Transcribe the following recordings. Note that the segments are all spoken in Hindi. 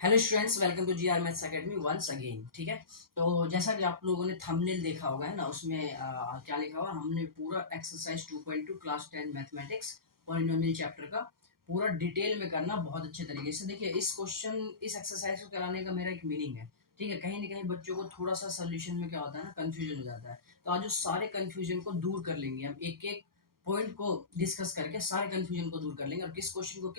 Hello students, welcome to GR maths academy once again. ठीक है, तो जैसा कि आप लोगों ने थंबनेल देखा होगा है ना, उसमें क्या लिखा हुआ, हमने पूरा exercise 2.2 class 10 mathematics polynomial chapter का पूरा डिटेल में करना बहुत अच्छे तरीके से। देखिए, इस एक्सरसाइज को कराने का मेरा एक मीनिंग है। ठीक है, कहीं ना कहीं बच्चों को थोड़ा सा सोल्यूशन में क्या होता है ना, कंफ्यूजन हो जाता है। तो आज उस सारे कंफ्यूजन को दूर कर लेंगे हम, एक एक पॉइंट को डिस्कस करके सारे कंफ्यूजन को दूर कर लेंगे, और किस क्वेश्चन को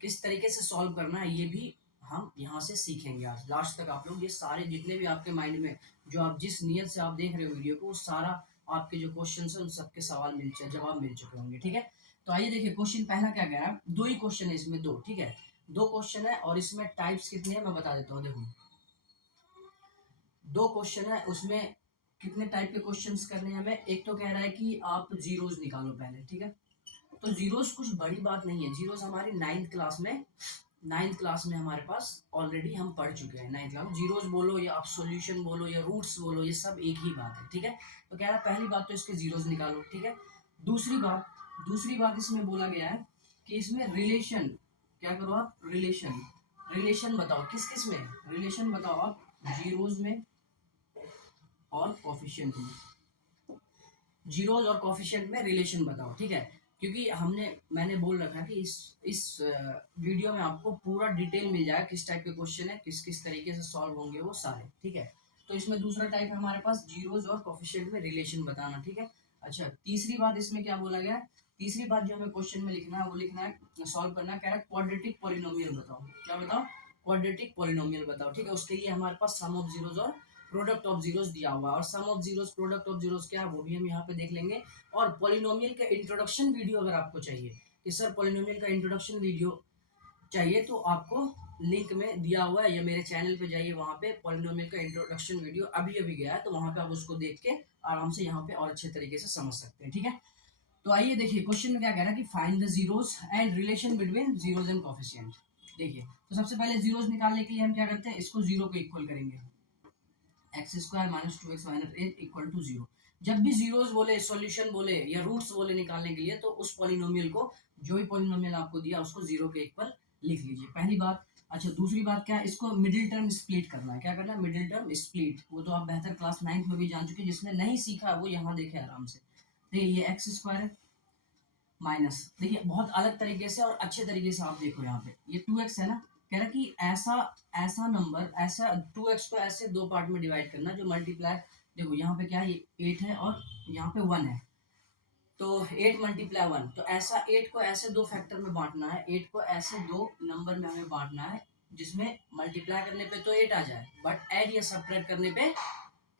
किस तरीके से सॉल्व करना है ये भी हम यहाँ से सीखेंगे। आज लास्ट तक आप लोग ये सारे जितने भी आपके माइंड में, जो आप जिस नियत से आप देख रहे हो वीडियो को, वो सारा आपके जो क्वेश्चन है उन सबके जवाब मिल चुके होंगे। ठीक है, तो आइए देखिए, क्वेश्चन पहला क्या कह रहा है। दो ही क्वेश्चन है इसमें, दो। ठीक है, दो क्वेश्चन है और इसमें टाइप्स कितने हैं मैं बता देता हूँ। देखो, दो क्वेश्चन है, उसमें कितने टाइप के क्वेश्चंस करने हैं हमें। एक तो कह रहा है कि आप जीरोस निकालो पहले। ठीक है, तो जीरोस कुछ बड़ी बात नहीं है। जीरोस हमारी नाइन्थ क्लास में हमारे पास ऑलरेडी हम पढ़ चुके हैं। नाइन्थ क्लास में जीरोस बोलो या आप सॉल्यूशन बोलो या रूट्स बोलो, ये सब एक ही बात है। ठीक है, तो कह रहा है पहली बात तो इसके जीरोस निकालो। ठीक है, दूसरी बात इसमें बोला गया है कि इसमें रिलेशन क्या करो आप, रिलेशन बताओ। किस किस में रिलेशन बताओ आप, जीरोस में और कोफिशिएंट में। जीरोज और कोफिशिएंट में रिलेशन बताओ। ठीक है, क्योंकि मैंने बोल रखा है कि इस वीडियो में आपको पूरा डिटेल मिल जाएगा, किस टाइप के क्वेश्चन है, किस किस तरीके से सॉल्व होंगे वो सारे। ठीक है, तो इसमें दूसरा टाइप है हमारे पास, जीरोज और कोफिशिएंट में रिलेशन बताना। ठीक है, अच्छा, तीसरी बात इसमें क्या बोला गया है। तीसरी बात जो हमें क्वेश्चन में लिखना है, वो लिखना है, सॉल्व करना है। कह रहा है क्वाड्रेटिक पॉलिनोमियल बताओ। क्या बताओ, क्वाड्रेटिक पॉलिनोमियल बताओ। ठीक है, उसके लिए हमारे पास सम ऑफ जीरोज और प्रोडक्ट ऑफ जीरोस दिया हुआ है, और sum of zeros product of zeros क्या है वो भी हम यहाँ पे देख लेंगे। और पॉलिनोमियल का इंट्रोडक्शन वीडियो अगर आपको चाहिए कि सर पॉलिनोमियल का इंट्रोडक्शन वीडियो चाहिए, तो आपको लिंक में दिया हुआ है, या मेरे चैनल पे जाइए, वहाँ पे पॉलिनोमियल का इंट्रोडक्शन वीडियो अभी अभी गया है, तो वहाँ पे आप उसको देख के आराम से यहाँ पे और अच्छे तरीके से समझ सकते हैं। ठीक है, तो आइए देखिए, क्वेश्चन में क्या कह रहा है कि find the zeros and relation between zeros and coefficient. देखिए, तो सबसे पहले जीरोस निकालने के लिए हम क्या करते हैं, इसको जीरो को इक्वल करेंगे। X square minus two x minus eight equal to zero. जब भी जीरोस बोले, सॉल्यूशन बोले या रूट्स बोले निकालने के लिए, तो उस पॉलिनोमियल को, जो भी पॉलिनोमियल आपको दिया, उसको जीरो के इक्वल लिख लीजिए, पहली बात। अच्छा, दूसरी बात क्या है, इसको मिडिल टर्म स्प्लिट करना है। क्या करना है, मिडिल टर्म स्प्लिट। वो तो आप बेहतर क्लास 9th में भी जान चुके हैं, जिसने नहीं सीखा वो यहाँ देखे आराम से। देखिए, ये एक्स स्क्वायर माइनस, देखिए बहुत अलग तरीके से और अच्छे तरीके से आप देखो, यहाँ पे ये 2x है ना। कह रहा कि ऐसा ऐसा नंबर, ऐसा 2x को ऐसे दो पार्ट में डिवाइड करना जो मल्टीप्लाई। देखो यहाँ पे क्या है, ये 8 है और यहाँ पे 1 है, तो 8 मल्टीप्लाई 1, तो ऐसा 8 को ऐसे दो फैक्टर में बांटना है। 8 को ऐसे दो नंबर में हमें बांटना है, जिसमें मल्टीप्लाई करने पे तो 8 आ जाए, बट ऐड या सब्ट्रैक्ट करने पे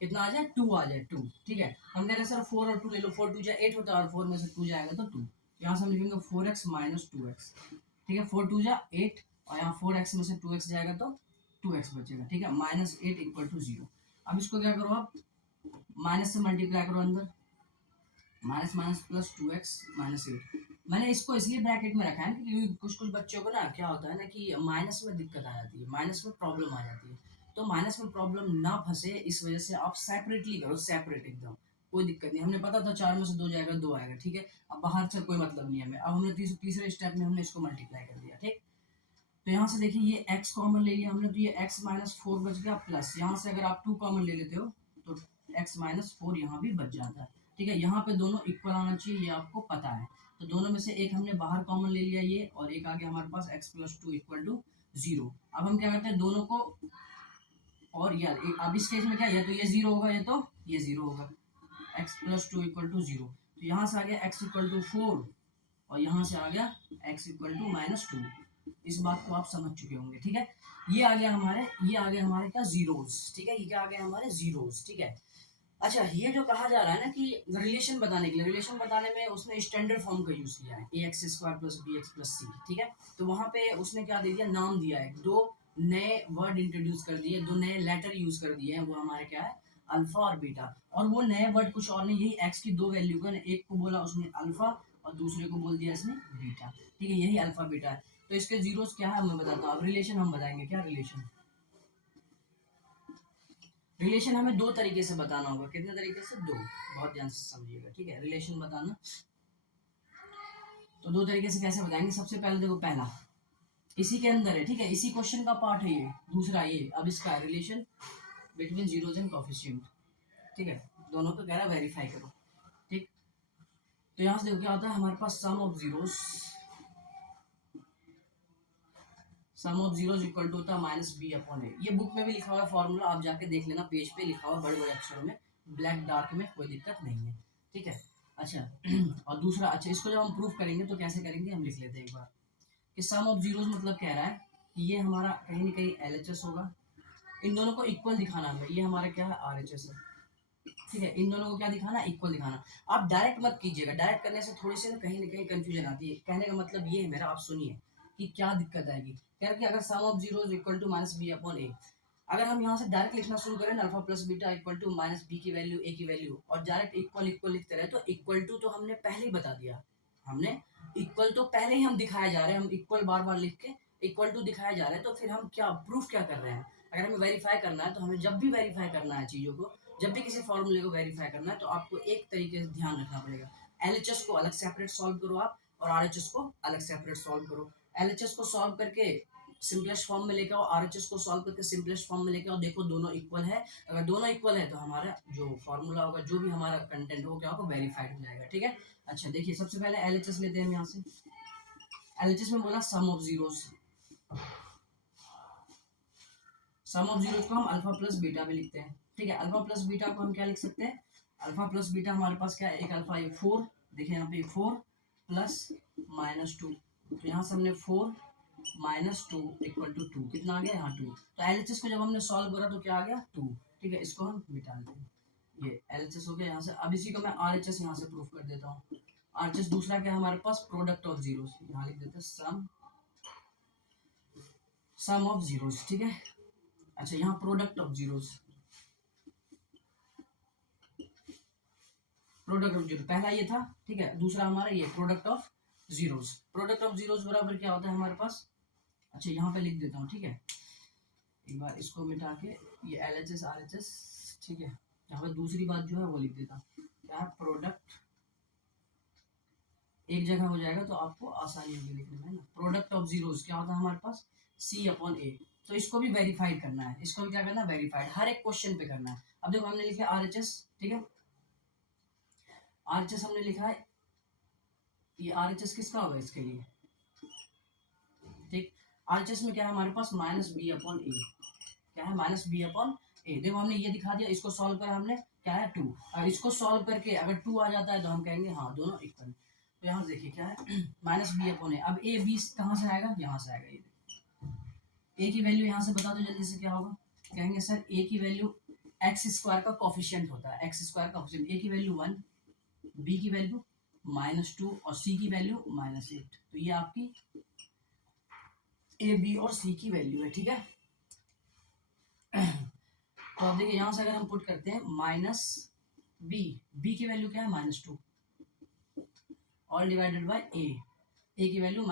कितना आ जाए, 2 आ जाए, 2। ठीक है, हम कह रहे हैं सर 4 और 2 ले लो, 4 2 जा 8 होता है, और 4 में से 2 जाएगा तो 2। यहाँ से हम लिखेंगे 4x माइनस 2x। ठीक है, 4 2 जा 8, और यहाँ 4x में से 2x जाएगा तो 2x बचेगा। ठीक है, माइनस 8 इक्वल टू 0। अब इसको क्या करो आप, माइनस से मल्टीप्लाई करो अंदर, minus minus plus 2x minus 8। मैंने इसको इसलिए ब्रैकेट में रखा है क्योंकि कुछ कुछ बच्चों को ना क्या होता है ना, कि माइनस में दिक्कत आ जाती है, माइनस में प्रॉब्लम आ जाती है। तो माइनस में प्रॉब्लम ना फंसे, इस वजह से आप सेपरेटली करो, सेपरेट एकदम, कोई दिक्कत नहीं। हमने पता था 4 में से 2 जाएगा, 2 आएगा। ठीक है, अब बाहर से कोई मतलब नहीं है हमें। अब हमने तीसरे स्टेप में हमने इसको मल्टीप्लाई कर दिया। ठीक, तो यहाँ से देखिए, ये x कॉमन ले लिया हमने, तो ये x माइनस 4 बच गया, प्लस यहाँ से अगर आप 2 कॉमन ले लेते हो तो x माइनस 4 यहाँ भी बच जाता है। ठीक है, यहाँ पे दोनों इक्वल आना चाहिए, ये आपको पता है। तो दोनों में से एक हमने बाहर कॉमन ले लिया, ये, और एक आ गया हमारे पास x प्लस 2 इक्वल टू 0। अब हम क्या करते हैं, दोनों को, और यार अब इस केस में क्या, या तो ये 0 होगा या तो ये 0 होगा। x प्लस 2 इक्वल टू 0, तो यहाँ से आ गया x इक्वल टू 4, और यहाँ से आ गया x इक्वल टू माइनस 2। इस बात को आप समझ चुके होंगे। ठीक है, ये आ गया हमारे क्या, जीरोस। ठीक है, ये क्या आ गया हमारे, जीरोस। ठीक है, अच्छा, ये जो कहा जा रहा है ना कि रिलेशन बताने के लिए, रिलेशन बताने में उसने स्टैंडर्ड फॉर्म का यूज किया है, a x square plus b x plus c. ठीक है, तो वहां पे उसने क्या दे दिया, नाम दिया है, दो नए वर्ड इंट्रोड्यूस कर दिए, दो नए लेटर यूज कर दिए हैं, वो हमारे क्या है, अल्फा और बीटा। और वो नए वर्ड कुछ और नहीं, यही एक्स की दो वैल्यू का, एक को बोला उसने अल्फा और दूसरे को बोल दिया इसने बीटा। ठीक है, यही अल्फा बीटा है। तो इसके जीरोस क्या है मैं बताता हूँ। अब रिलेशन हम बताएंगे, क्या रिलेशन, रिलेशन हमें दो तरीके से बताना होगा। कितने तरीके से, दो, बहुत ध्यान से समझिएगा। ठीक है, रिलेशन बताना तो दो तरीके से कैसे बताएंगे। सबसे पहले देखो, पहला इसी के अंदर है, ठीक है, इसी क्वेश्चन का पार्ट है ये दूसरा। ये अब इसका relation between zeros and coefficient, ठीक है, दोनों को कह रहा है वेरीफाई करो, ठीक। तो यहाँ से देखो क्या होता है हमारे पास sum of zeros equal to होता है माइनस बी अपॉन ए। ये बुक में भी लिखा हुआ है फॉर्मूला, आप जाके देख लेना, पेज पे लिखा हुआ बड़े बड़े अक्षरों में, ब्लैक डार्क में, कोई दिक्कत नहीं है, ठीक है। अच्छा और दूसरा, अच्छा इसको जब हम प्रूफ करेंगे तो कैसे करेंगे हम लिख लेते हैं एक बार, कि सम ऑफ जीरोज मतलब कह रहा है कि ये हमारा कहीं ना कहीं LHS होगा, इन दोनों को इक्वल दिखाना है, ये हमारा क्या है RHS है, ठीक है, इन दोनों को क्या दिखाना, इक्वल दिखाना। आप डायरेक्ट मत कीजिएगा, डायरेक्ट करने से थोड़ी सी ना कहीं कंफ्यूजन आती है। कहने का मतलब ये है मेरा, आप सुनिए कि क्या दिक्कत आएगी। कह रहा कि अगर sum of zero equal to minus b upon a, अगर हम यहाँ से डायरेक्ट लिखना शुरू करें alpha plus beta equal to minus b की वैल्यू ए की वैल्यू, और डायरेक्ट इक्वल इक्वल लिखते रहे, तो इक्वल टू तो हमने पहले ही बता दिया, हमने इक्वल तो पहले ही हम दिखाया जा रहे हैं, हम इक्वल बार बार लिख के इक्वल टू दिखाया जा रहे हैं, तो फिर हम क्या प्रूफ क्या कर रहे हैं। अगर हमें वेरीफाई करना है तो हमें जब भी वेरीफाई करना है चीज़ों को, जब भी किसी फॉर्मूले को वेरीफाई करना है, तो आपको एक तरीके से ध्यान रखना पड़ेगा, LHS को अलग सेपरेट सॉल्व करो आप, और RHS को अलग सेपरेट सॉल्व करो। LHS को सॉल्व करके सिंपलेस्ट फॉर्म में लेके आओ, RHS को सॉल्व करके सिंपलेस्ट फॉर्म में लेके आओ, देखो दोनों इक्वल है, अगर दोनों इक्वल है तो हमारा जो फॉर्मूला होगा, जो भी हमारा कंटेंट हो, क्या होगा, वेरीफाइड हो जाएगा, ठीक है। अच्छा देखिए, सबसे पहले LHS लेते हैं हम यहाँ से। LHS में बोला sum of zeros, sum of zeros को हम अल्फा प्लस बीटा भी लिखते हैं, ठीक है। अल्फा प्लस बीटा को हम क्या लिख सकते हैं, अल्फा प्लस बीटा हमारे पास क्या है, एक अल्फा एक 4, देखिए यहाँ पे 4 प्लस -2, तो यहाँ से हमने 4 -2 इक्वल टू 2, कितना आ गया यहाँ 2। तो LHS को जब हमने सॉल्व करा तो क्या आ गया 2, ठीक है, इसको हम मिटा देते हैं, ये LHS हो गया यहाँ से। अब इसी को मैं RHS यहाँ से प्रूफ कर देता हूँ। RHS दूसरा क्या है हमारे पास, प्रोडक्ट ऑफ जीरोस, यहाँ लिख देते हैं सम ऑफ जीरोस, ठीक है। अच्छा यहाँ product of zeros, product of zero पहला ये था, ठीक है, दूसरा हमारा ये product of zeros. Product of zeros बराबर क्या होता है हमारे पास, अच्छा यहाँ पे लिख देता हूँ, ठीक है, एक बार इसको मिटा के, ये LHS RHS, ठीक है, यहाँ पे दूसरी बात जो है वो लिख देता हूँ, क्या है, प्रोडक्ट एक जगह हो जाएगा तो आपको आसानी होगी लिखने में, ना। प्रोडक्ट ऑफ जीरोस क्या होता है हमारे पास, C अपॉन A। तो इसको भी वेरीफाइड करना है, इसको भी क्या करना है, वेरीफाइड, हर एक क्वेश्चन पे करना है। अब देखो हमने लिखा RHS, ठीक है, RHS हमने लिखा है, ये RHS किसका होगा इसके लिए, ठीक। RHS में क्या है हमारे पास, माइनस बी अपॉन ए, क्या है, माइनस बी अपॉन ए। देखो हमने ये दिखा दिया, इसको सॉल्व करा हमने, क्या है 2, अगर इसको सॉल्व करके अगर 2 आ जाता है तो हम कहेंगे हाँ दोनों इक्वल। तो यहाँ देखिए क्या है, माइनस बी अपॉन ए। अब ए बी कहाँ से आएगा, यहाँ से आएगा, ये ए की वैल्यू यहाँ से बता दो जल्दी से क्या होगा, कहेंगे सर ए की वैल्यू एक्स स्क्वायर का कोफिशिएंट होता है, एक्स स्क्वायर का कोफिशिएंट, ए की वैल्यू 1, बी की वैल्यू -2 और सी की वैल्यू -8। तो ये आपकी ए बी और सी की वैल्यू है, ठीक है। तो अब देखिए यहाँ से अगर हम पुट करते हैं माइनस बी, बी की वैल्यू क्या है, -2, ऑल डिवाइडेड बाय ए की वैल्यू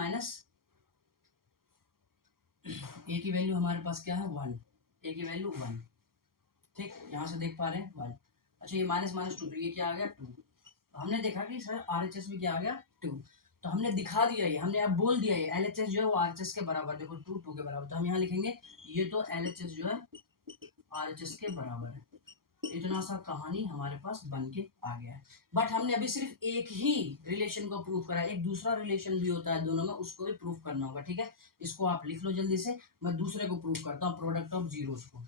ए की वैल्यू हमारे पास क्या है 1, ए की वैल्यू 1, ठीक, यहाँ से देख पा रहे हैं 1। अच्छा ये -2, तो ये क्या आ गया 2। तो हमने देखा कि सर RHS भी क्या आ गया 2, तो हमने दिखा दिया ये, हमने अब बोल दिया ये LHS जो है वो RHS के बराबर, देखो 2 2 के बराबर, तो हम यहाँ लिखेंगे ये तो LHS जो है RHS के बराबर है। इतना सा कहानी हमारे पास बन के आ गया है। बट हमने अभी सिर्फ एक ही रिलेशन को प्रूव करा है, एक दूसरा रिलेशन भी होता है दोनों में, उसको भी प्रूव करना होगा, ठीक है। इसको आप लिख लो जल्दी से, मैं दूसरे को प्रूव करता हूँ, प्रोडक्ट ऑफ जीरोस को,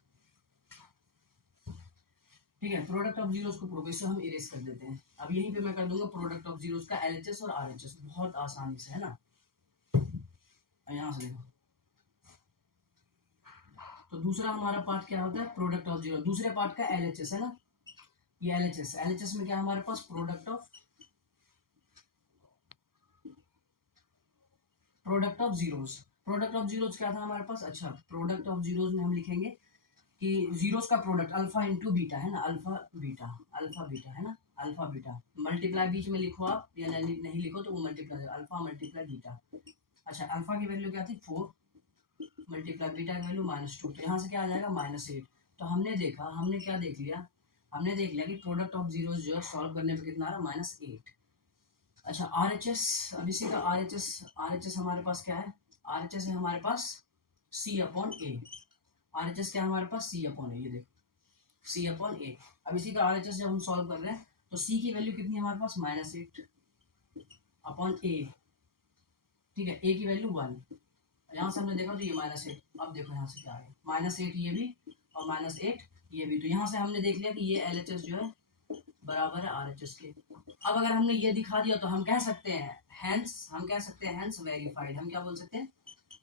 ठीक है, प्रोडक्ट ऑफ जीरोस को प्रूव, इसे हम इरेज कर देते हैं। अब यहीं पे मैं कर दूंगा प्रोडक्ट ऑफ जीरोस का LHS और RHS, बहुत आसानी से, है ना। यहाँ से देखो, तो दूसरा हमारा पार्ट क्या होता है, प्रोडक्ट ऑफ जीरो, दूसरे पार्ट का LHS है ना, ये LHS में क्या हमारे पास, product of zeros. Product of zeros क्या था हमारे पास, अच्छा प्रोडक्ट ऑफ जीरोस में हम लिखेंगे कि जीरोस का प्रोडक्ट अल्फा इंटू बीटा है ना, अल्फा बीटा है ना, अल्फा बीटा मल्टीप्लाई बीच में लिखो आप, या नहीं लिखो तो वो मल्टीप्लाई, अल्फा मल्टीप्लाई बीटा। अच्छा अल्फा की वैल्यू क्या थी 4, मल्टीप्लाई बीटा की वैल्यू -2, तो यहाँ से क्या आ जाएगा -8। तो हमने देखा, हमने क्या देख लिया, हमने देख लिया कि प्रोडक्ट ऑफ जीरोस जो है सॉल्व करने पे कितना आ रहा, -8। अच्छा RHS, अब इसी का RHS हमारे पास क्या है, आर एच एस है हमारे पास सी अपॉन ए। आर एच एस क्या है हमारे पास, सी अपॉन ए, ये देखो सी अपॉन ए। अब इसी का आर एच एस जब हम सॉल्व कर रहे हैं तो सी की वैल्यू कितनी है हमारे पास, -8 अपॉन ए, ठीक है, ए की वैल्यू 1। यहाँ से हमने देखा तो ये -8, अब देखो यहाँ से क्या आएगा, -8 ये भी और -8 ये भी। तो यहाँ से हमने देख लिया कि ये एल एच एस जो है बराबर है आर एच एस के। अब अगर हमने ये दिखा दिया तो हम कह सकते हैं हैंस वेरीफाइड। हम क्या बोल सकते हैं,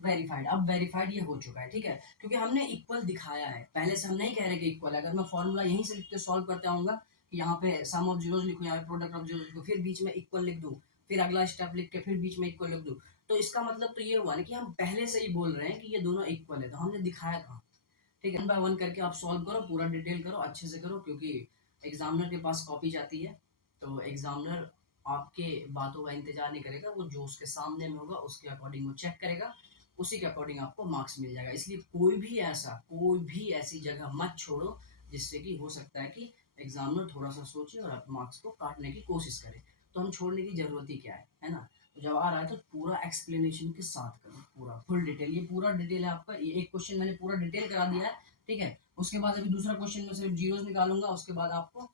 वेरीफाइड। अब वेरीफाइड ये हो चुका है, ठीक है, क्योंकि हमने इक्वल दिखाया है। पहले से हम नहीं कह रहे कि इक्वल है। अगर मैं फॉर्मूला यहीं से लिख के सॉल्व करते आऊंगा कि यहाँ पे सम ऑफ जीरोस लिखूँ, यहाँ पे प्रोडक्ट ऑफ जीरोस लिखूँ, फिर बीच में इक्वल लिख दूँ, फिर अगला स्टेप लिख के फिर बीच में इक्वल लिख दूँ, तो इसका मतलब तो ये हुआ ना कि हम पहले से ही बोल रहे हैं कि ये दोनों इक्वल है। तो हमने दिखाया कहाँ, ठीक है। 1 बाय 1 करके आप सॉल्व करो, पूरा डिटेल करो, अच्छे से करो, क्योंकि एग्जामिनर के पास कॉपी जाती है तो एग्जामिनर आपके बातों का इंतजार नहीं करेगा, वो जो उसके सामने में होगा उसके अकॉर्डिंग वो चेक करेगा, उसी के अकॉर्डिंग आपको मार्क्स मिल जाएगा। इसलिए कोई भी ऐसी जगह मत छोड़ो जिससे कि हो सकता है कि एग्जामिनर थोड़ा सा सोचे और आप मार्क्स को काटने की कोशिश करे। तो हम छोड़ने की जरूरत ही क्या है ना। तो जब आ रहा है तो पूरा एक्सप्लेनेशन के साथ करो, पूरा फुल डिटेल। ये पूरा डिटेल है आपका, ये एक क्वेश्चन मैंने पूरा डिटेल करा दिया है, ठीक है। उसके बाद अभी दूसरा क्वेश्चन में सिर्फ जीरोस निकालूंगा, उसके बाद आपको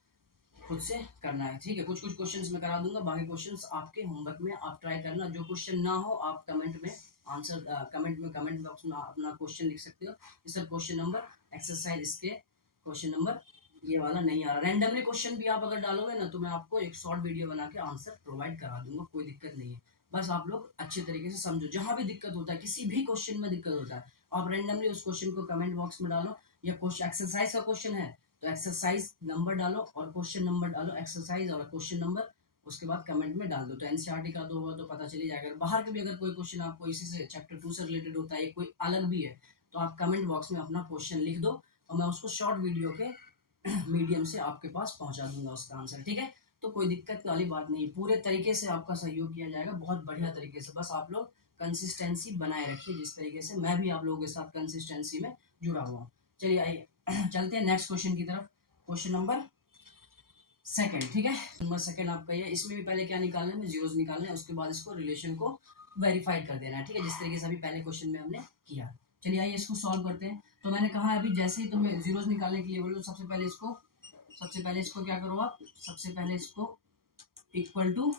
खुद से करना है, ठीक है। कुछ कुछ क्वेश्चंस मैं करा दूंगा, बाकी क्वेश्चंस आपके होमवर्क में आप ट्राई करना। जो क्वेश्चन ना हो आप कमेंट में आंसर कमेंट बॉक्स में अपना क्वेश्चन लिख सकते हो। ये सब क्वेश्चन नंबर एक्सरसाइज, इसके क्वेश्चन नंबर ये वाला नहीं आ रहा। रैंडमली क्वेश्चन भी आप अगर डालोगे ना तो मैं आपको एक शॉर्ट वीडियो बना के आंसर प्रोवाइड करा दूंगा, कोई दिक्कत नहीं है। बस आप लोग अच्छे तरीके से समझो। जहां भी दिक्कत होता है, किसी भी क्वेश्चन में दिक्कत होता है, आप रैंडमली उस क्वेश्चन को कमेंट बॉक्स में डालो। या क्वेश्चन एक्सरसाइज का क्वेश्चन है तो एक्सरसाइज नंबर डालो और क्वेश्चन नंबर डालो, एक्सरसाइज और क्वेश्चन नंबर, उसके बाद कमेंट में डाल दो। तो एनसीईआरटी का तो होगा तो पता चली जाएगा। बाहर के भी अगर कोई क्वेश्चन आपको इसी से चैप्टर 2 से रिलेटेड होता है, कोई अलग भी है, तो आप कमेंट बॉक्स में अपना क्वेश्चन लिख दो और मैं उसको शॉर्ट वीडियो के मीडियम से आपके पास पहुंचा दूंगा उसका आंसर, ठीक है। तो कोई दिक्कत वाली बात नहीं, पूरे तरीके से आपका सहयोग किया जाएगा, बहुत बढ़िया तरीके से। बस आप लोग कंसिस्टेंसी बनाए रखिए, जिस तरीके से मैं भी आप लोगों के साथ कंसिस्टेंसी में जुड़ा हुआ हूँ। चलिए आइए चलते हैं नेक्स्ट क्वेश्चन की तरफ। क्वेश्चन नंबर सेकंड, ठीक है। नंबर सेकंड आपका ये, इसमें भी पहले क्या निकालना है, जीरोस निकालना है, उसके बाद इसको रिलेशन को वेरीफाइड कर देना है, ठीक है, जिस तरीके से अभी पहले क्वेश्चन में हमने किया। चलिए आइए इसको सॉल्व करते हैं। तो मैंने कहा अभी जैसे ही तुम्हें जीरोस निकालने के लिए बोलो, सबसे पहले इसको क्या करो आप, सबसे पहले इसको इक्वल टू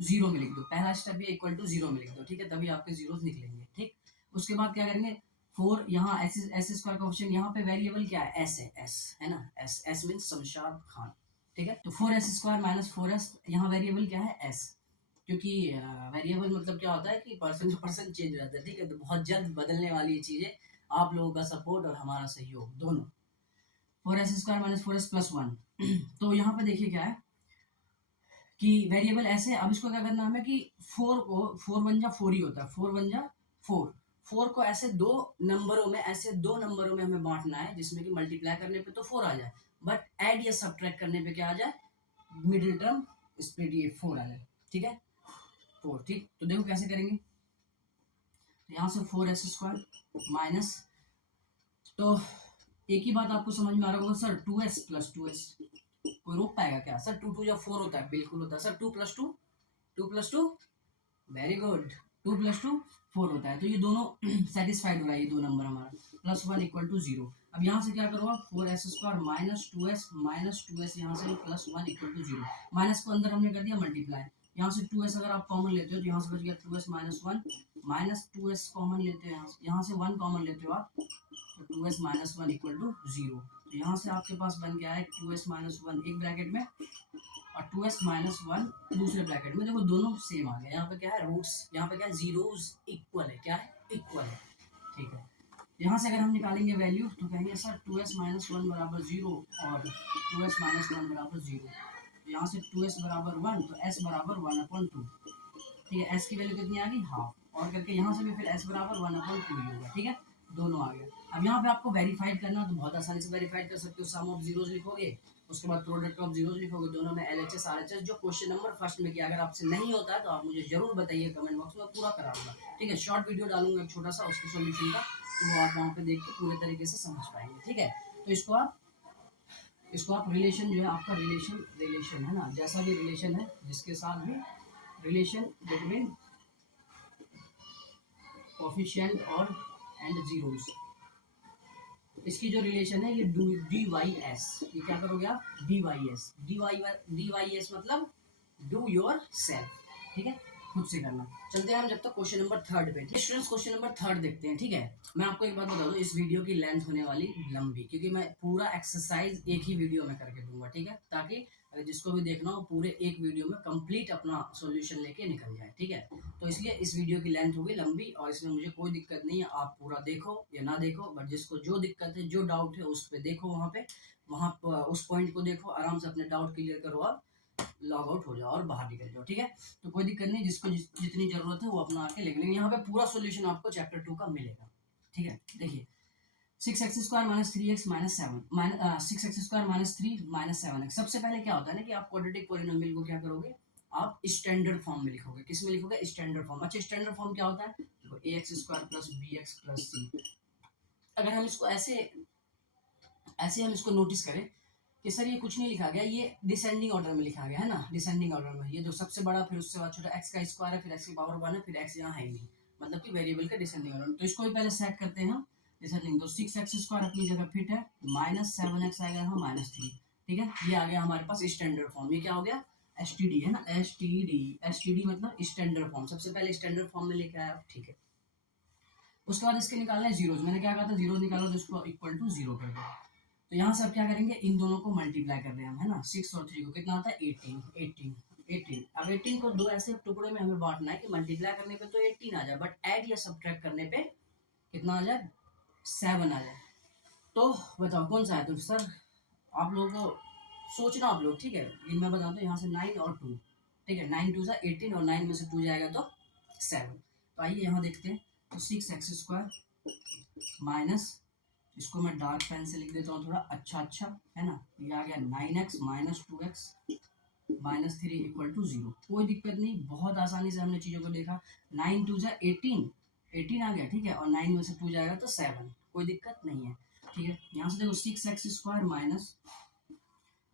जीरो में लिख दो। पहला स्टेप ये इक्वल टू जीरो में लिख दो, ठीक है, तभी आपके जीरोस निकलेंगे, ठीक। उसके बाद क्या करेंगे, 4 यहाँ एस स्क्वायर का ऑप्शन, यहाँ पे वेरिएबल क्या है, एस है, एस है ना, एस मीन्स शमशाद खान, ठीक है। तो 4s स्क्वायर माइनस 4s, यहाँ वेरिएबल क्या है, एस, क्योंकि वेरिएबल मतलब क्या होता है कि पर्सन टू पर्सन चेंज रहता है, ठीक है। तो बहुत जल्द बदलने वाली चीज़ें, आप लोगों का सपोर्ट और हमारा सहयोग दोनों। 4s square minus 4s plus 1 तो यहाँ पे देखिए क्या है कि वेरिएबल ऐसे। अब इसको क्या करना हमें कि 4 को 4 1 जा 4 ही होता है, 4 1 जा 4 को ऐसे दो नंबरों में हमें बांटना है, जिसमें कि मल्टीप्लाई करने पे तो 4 आ जाए, बट ऐड या सब्ट्रैक्ट करने पे क्या आ जाए, मिडिल टर्म स्प्लिट ये 4 आ जाए, ठीक है, 4, ठीक। तो देखो कैसे करेंगे, तो यहाँ से 4s स्क्वायर माइनस, तो एक ही बात आपको समझ में आ रहा होगा सर, 2s प्लस 2s, कोई रोक पाएगा क्या सर, 2 2 या 4 होता है, बिल्कुल होता है sir, 2 plus 2, very good, 2 plus 2 4 होता है। तो ये दोनों सेटिस्फाइड हो रहा है, ये दो नंबर हमारा, प्लस 1 इक्वल टू 0। अब यहाँ से क्या करो आप, 4s स्क्वायर माइनस 2s यहाँ से प्लस 1 इक्वल टू 0। माइनस को अंदर हमने कर दिया मल्टीप्लाई, यहाँ से 2s अगर आप कॉमन लेते हो तो यहाँ से बच गया 2s minus 1, minus 2s common लेते हो, यहाँ से 1 कॉमन लेते हो आप, तो 2s माइनस 1 इक्वल टू 0। तो यहाँ से आपके पास बन गया है 2s माइनस 1 एक ब्रैकेट में और 2s माइनस 1 दूसरे ब्रैकेट में। देखो दोनों सेम आ गया, यहाँ पे क्या है रूट्स, यहाँ पे क्या है जीरोस इक्वल है, क्या है इक्वल है, ठीक है। यहाँ से अगर हम निकालेंगे वैल्यू तो कहेंगे सर 2s माइनस 1 बराबर 0 और 2s माइनस 1 बराबर 0। यहाँ से 2s बराबर 1 तो s बराबर 1/2, ठीक है। s की वैल्यू कितनी आ गई, हाफ, और करके यहाँ से भी फिर s बराबर 1/2 ही होगा, ठीक है, दोनों आ गया। अब यहाँ पे आपको वेरीफाइड करना तो बहुत आसानी से वेरीफाइड कर सकते हो, सम ऑफ जीरोस लिखोगे, उसके बाद प्रोडक्ट ऑफ जीरोस लिखोगे, दोनों में LHS RHS, जो क्वेश्चन नंबर फर्स्ट में किया। अगर आपसे नहीं होता है तो आप मुझे जरूर बताइए कमेंट बॉक्स में, पूरा करा दूंगा, ठीक है। शॉर्ट वीडियो डालूंगा एक छोटा सा उसके सॉल्यूशन का, तो वो आप वहाँ पे देख के पूरे तरीके से समझ पाएंगे, ठीक है। तो इसको आप रिलेशन जो है आपका रिलेशन है ना, जैसा भी रिलेशन है जिसके साथ भी रिलेशन बिटवीन कोफिशिएंट और एंड जीरोस, इसकी जो रिलेशन है ये डी वाई एस, ये क्या करोगे आप, D Y S, D Y S मतलब डू योर सेल्फ, ठीक है, खुद से करना। चलते हैं हम जब तक क्वेश्चन नंबर थर्ड पे। स्टूडेंट्स क्वेश्चन नंबर थर्ड देखते हैं, ठीक है। मैं आपको एक बात बता दूं, इस वीडियो की लेंथ होने वाली लंबी, क्योंकि मैं पूरा एक्सरसाइज एक ही वीडियो में करके दूंगा, ठीक है, ताकि अगर जिसको भी देखना हो पूरे एक वीडियो में कंप्लीट अपना सॉल्यूशन लेके निकल जाए, ठीक है। तो इसलिए इस वीडियो की लेंथ होगी लंबी, और इसमें मुझे कोई दिक्कत नहीं है, आप पूरा देखो या ना देखो, बट जिसको जो दिक्कत है, जो डाउट है, उस पर देखो, वहाँ पर उस पॉइंट को देखो, आराम से अपने डाउट क्लियर करो और लॉग आउट हो जाओ और बाहर निकल जाओ, ठीक है। तो कोई दिक्कत नहीं, जिसको जितनी जरूरत है वो अपना आके लेकिन यहाँ पे पूरा सोल्यूशन आपको चैप्टर 2 का मिलेगा, ठीक है। देखिए 6x² minus 3x minus 7 6x² minus 3 minus 7x, सबसे पहले क्या होता है ना कि आप क्वाड्रेटिक पॉलिनोमियल को क्या करोगे, आप स्टैंडर्ड फॉर्म में लिखोगे। किस में लिखोगे, स्टैंडर्ड फॉर्म। अच्छा स्टैंडर्ड फॉर्म क्या होता है, देखो ax² plus bx plus c। अगर हम इसको ऐसे हम इसको नोटिस करें कि सर ये कुछ नहीं लिखा गया, ये डिसेंडिंग ऑर्डर में लिखा गया है ना, डिसेंडिंग ऑर्डर में, ये जो सबसे बड़ा फिर उससे बाद छोटा x का स्क्वायर है, फिर x की पावर 1 है, फिर x यहाँ है ही नहीं, मतलब कि वेरिएबल का डिसेंडिंग ऑर्डर। तो इसको भी पहले सेट करते हैं हम डिसेंडिंग। तो 6x² अपनी जगह फिट है, माइनस 7x आएगा यहाँ माइनस 3, ठीक है। ये आ गया हमारे पास स्टैंडर्ड फॉर्म। ये क्या हो गया, एसटीडी है ना, एसटीडी मतलब स्टैंडर्ड फॉर्म, सबसे पहले स्टैंडर्ड फॉर्म में लेके आया, ठीक है। उसके बाद इसके निकालना है जीरोज, मैंने क्या कहा था, जीरो निकालो तो इसको इक्वल टू 0 कर दो। तो यहाँ से अब क्या करेंगे, इन दोनों को मल्टीप्लाई कर रहे हैं हम, है ना, 6 और 3 को, कितना आता है 18। अब 18 को दो ऐसे टुकड़े में हमें बांटना है कि मल्टीप्लाई करने पे तो 18 आ जाए, बट ऐड या सब्ट्रैक्ट करने पे कितना आ जाए, 7 आ जाए। तो बताओ कौन सा है, तो सर आप लोगों को सोचना, आप लोग, ठीक है। मैं बताता हूँ, यहाँ से 9 और 2, ठीक है, 9 2 18 और 9 में से 2 जाएगा तो 7। तो आइए यहाँ देखते हैं, तो 6x² माइनस, इसको मैं डार्क पेन से लिख देता हूँ थोड़ा अच्छा, है ना, ये आ गया 9x minus 2x minus 3 equal to 0। कोई दिक्कत नहीं, बहुत आसानी से हमने चीज़ों को देखा। 9 2 18 आ गया, ठीक है, और 9 में से 2 जाएगा तो 7, कोई दिक्कत नहीं है, ठीक है। यहाँ से देखो 6x² minus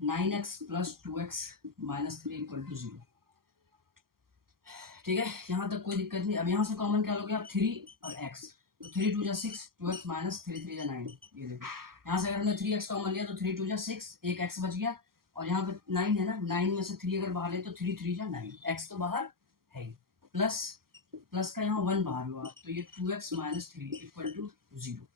9x plus 2x minus 3 equal to 0, ठीक है, यहाँ तक कोई दिक्कत नहीं। अब यहाँ से कॉमन क्या लोगे आप, 3 और x, तो 3 2 6, 2x माइनस 3 3 9, ये देखो यहाँ से अगर हमने 3x कॉमन लिया तो 3 2 6, एक x बच गया, और यहाँ पे 9 है ना, 9 में से 3 अगर बाहर ले तो 3 3 9, x तो बाहर है ही, प्लस का यहाँ 1 बाहर हुआ, तो ये 2x माइनस 3 इक्वल टू 0,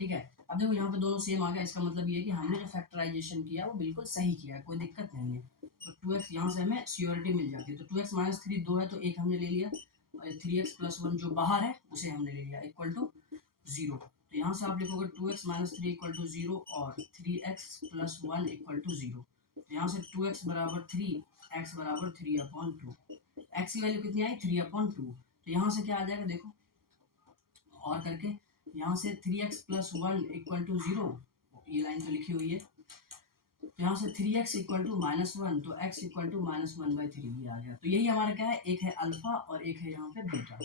ठीक है। अब देखो यहाँ पे दोनों सेम आ गया, इसका मतलब ये है कि हमने जो फैक्टराइजेशन किया वो बिल्कुल सही किया है, कोई दिक्कत नहीं है। तो 2x यहाँ से हमें श्योरिटी मिल जाती है, तो 2x माइनस 3 2 है तो एक हमने ले लिया, और 3x प्लस 1 जो बाहर है उसे हमने ले लिया इक्वल टू 0। तो यहाँ से आप लिखोगे 2x माइनस 3 इक्वल टू 0 और 3x प्लस 1 इक्वल टू 0। तो यहाँ से 2x बराबर 3, x बराबर 3/2, x की वैल्यू कितनी आई 3/2। तो यहाँ से क्या आ जाएगा देखो, और करके यहाँ से 3x प्लस 1 इक्वल टू 0, ये लाइन तो लिखी हुई है, यहाँ से 3x इक्वल टू माइनस 1, तो x इक्वल टू माइनस 1/3 ये आ गया। तो यही हमारा क्या है, एक है अल्फा और एक है यहाँ पे बीटा,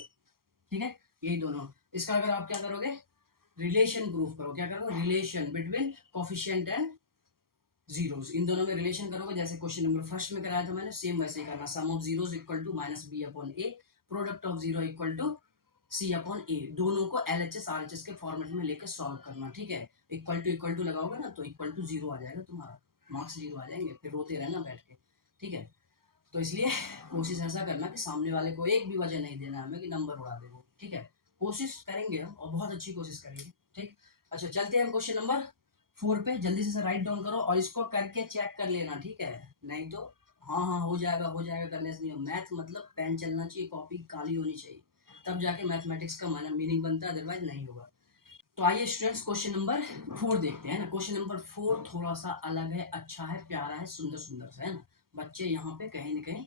ठीक है, यही दोनों। इसका अगर आप क्या करोगे, रिलेशन प्रूफ करो, क्या करोगे, relation between coefficient and zeros, इन दोनों में रिलेशन करोगे, जैसे क्वेश्चन नंबर फर्स्ट में कराया था मैंने, सेम वैसे ही करना। Sum of zeros equal to minus b/a, product of zero equal to c/a, दोनों को LHS RHS के फॉर्मेट में लेकर सॉल्व करना, ठीक है। इक्वल टू लगाओगे ना तो इक्वल टू 0 आ जाएगा, तुम्हारा मार्क्स 0 आ जाएंगे, फिर रोते रहना बैठ के, ठीक है। तो इसलिए कोशिश ऐसा करना कि सामने वाले को एक भी वजह नहीं देना हमें कि नंबर उड़ा दे वो, ठीक है। कोशिश करेंगे हम, और बहुत अच्छी कोशिश करेंगे, ठीक। अच्छा चलते हैं हम क्वेश्चन नंबर 4 पे, जल्दी से राइट डाउन करो और इसको करके चेक कर लेना, ठीक है, नहीं तो हाँ हो जाएगा करने से नहीं हो। मैथ मतलब पेन चलना चाहिए, कॉपी काली होनी चाहिए, तब जाके मैथमेटिक्स का मीनिंग बनता है, अदरवाइज नहीं होगा। तो आइए स्टूडेंट्स क्वेश्चन नंबर 4 देखते हैं ना। क्वेश्चन नंबर 4 थोड़ा सा अलग है, अच्छा है, प्यारा है, सुंदर सा है ना। बच्चे यहाँ पे कहीं ना कहीं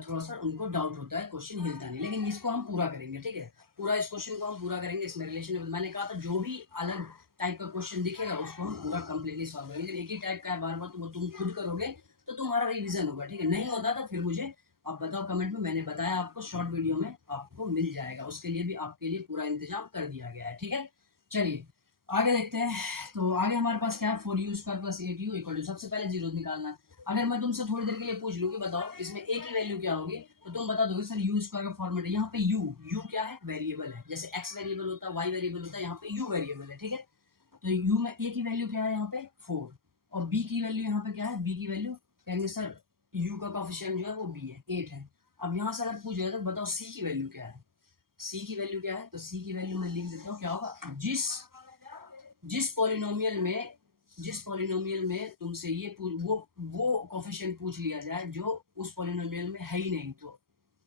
थोड़ा सा उनको डाउट होता है, क्वेश्चन हिलता नहीं, लेकिन इसको हम पूरा करेंगे, ठीक है। पूरा इस क्वेश्चन को हम पूरा करेंगे, इसमें रिलेशन मैंने कहा था जो भी अलग टाइप का क्वेश्चन दिखेगा उसको हम पूरा कंप्लीटली सॉल्व करेंगे। लेकिन एक ही टाइप का है बार बार तो वो तुम खुद करोगे तो तुम्हारा रिविजन होगा, ठीक है। नहीं होता तो फिर मुझे आप बताओ कमेंट में, मैंने बताया आपको शॉर्ट वीडियो में आपको मिल जाएगा, उसके लिए भी आपके लिए पूरा इंतजाम कर दिया गया है, ठीक है। चलिए आगे देखते हैं। तो आगे हमारे पास क्या है, 4u² plus 8u equal to, सबसे पहले जीरो निकालना है। अगर मैं तुमसे थोड़ी देर के लिए पूछ लूँ कि बताओ इसमें a की वैल्यू क्या होगी, तो तुम बता दोगे सर u स्क्वायर का फॉर्मेट है। यहाँ पे u क्या है, वेरिएबल है, जैसे x वेरिएबल होता है, y वेरिएबल होता है, यहाँ पे u वेरिएबल है, ठीक है। तो u में a की वैल्यू क्या है यहाँ पे 4, और b की वैल्यू यहाँ पे क्या है, b की वैल्यू कहेंगे सर u का कोफिशिएंट जो है वो b है, 8 है। अब यहाँ से अगर पूछ जाए तो बताओ c की वैल्यू क्या है, c की वैल्यू क्या है, तो c की वैल्यू मैं लिख देता हूँ, क्या होगा, जिस जिस पॉलिनोमियल में तुमसे ये वो कोफिशिएंट पूछ लिया जाए जो उस पॉलिनोमियल में है ही नहीं, तो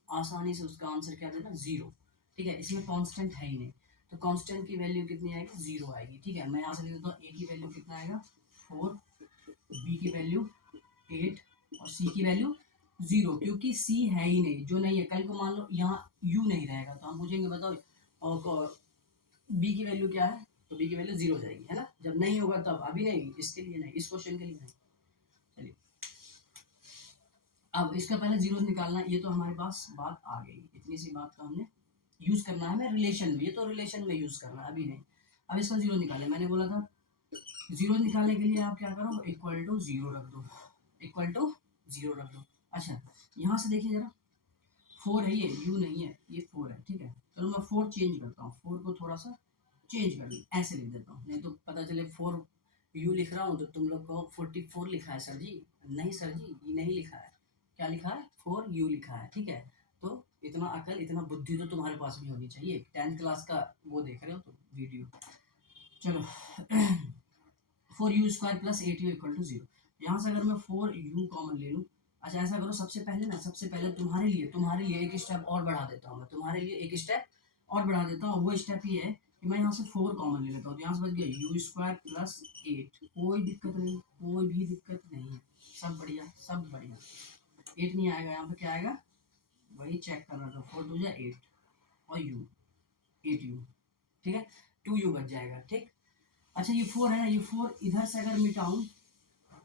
आसानी से उसका आंसर क्या देना, जीरो। ठीक है, इसमें कांस्टेंट है ही नहीं, तो कांस्टेंट की वैल्यू कितनी आएगी, जीरो आएगी। ठीक है, मैं यहाँ से लिख देता हूँ, ए की वैल्यू कितना आएगा 4, बी की वैल्यू 8 और सी की वैल्यू जीरो, क्योंकि सी है ही नहीं, जो नहीं है। कल को मान लो यहाँ यू नहीं रहेगा तो हम पूछेंगे बताओ और बी की वैल्यू क्या है, तो बी की वैल्यू जीरो हो जाएगी, है ना। जब नहीं होगा तब, अभी नहीं, इसके लिए नहीं, इस क्वेश्चन के लिए नहीं। चलिए, अब इसका पहले जीरो निकालना, ये तो हमारे पास बात आ गई, इतनी सी बात तो हमने यूज करना है हमें रिलेशन में, ये तो रिलेशन में यूज करना है, अभी नहीं। अब इसका जीरो निकाले, मैंने बोला था जीरो निकालने के लिए आप क्या करो, इक्वल टू जीरो रख दो, इक्वल टू जीरो रख दो। अच्छा, यहाँ से देखिए जरा, 4 है, ये यू नहीं है, ये 4 है, ठीक है। चलो मैं 4 चेंज करता हूँ, 4 को थोड़ा सा चेंज कर लूँ, ऐसे लिख देता हूँ, नहीं तो पता चले 4 यू लिख रहा हूँ तो तुम लोग को 44 लिखा है सर जी। नहीं सर जी, ये नहीं लिखा है, क्या लिखा है, 4 यू लिखा है, ठीक है। तो इतना अकल, इतना बुद्धि तो तुम्हारे पास भी होनी चाहिए, 10th क्लास का वो देख रहे हो तो वीडियो। चलो 4u² plus 8u equal to zero. यहाँ से अगर मैं 4u कॉमन ले लूँ, अच्छा ऐसा करो, सबसे पहले तुम्हारे लिए एक स्टेप और बढ़ा देता हूँ, मैं तुम्हारे लिए एक स्टेप और बढ़ा देता हूँ। वो स्टेप ये है कि मैं यहाँ से 4 कॉमन ले लेता हूँ, तो यहाँ से बच गया u² प्लस 8, कोई दिक्कत नहीं, कोई भी दिक्कत नहीं है, सब बढ़िया, सब बढ़िया। 8 नहीं आएगा यहाँ पे, क्या आएगा, वही चेक कर रहा था, 4 2 जा 8 और u 8u, ठीक है, 2u बच जाएगा, ठीक। अच्छा ये 4 है ना, ये 4 इधर से अगर मिटाऊं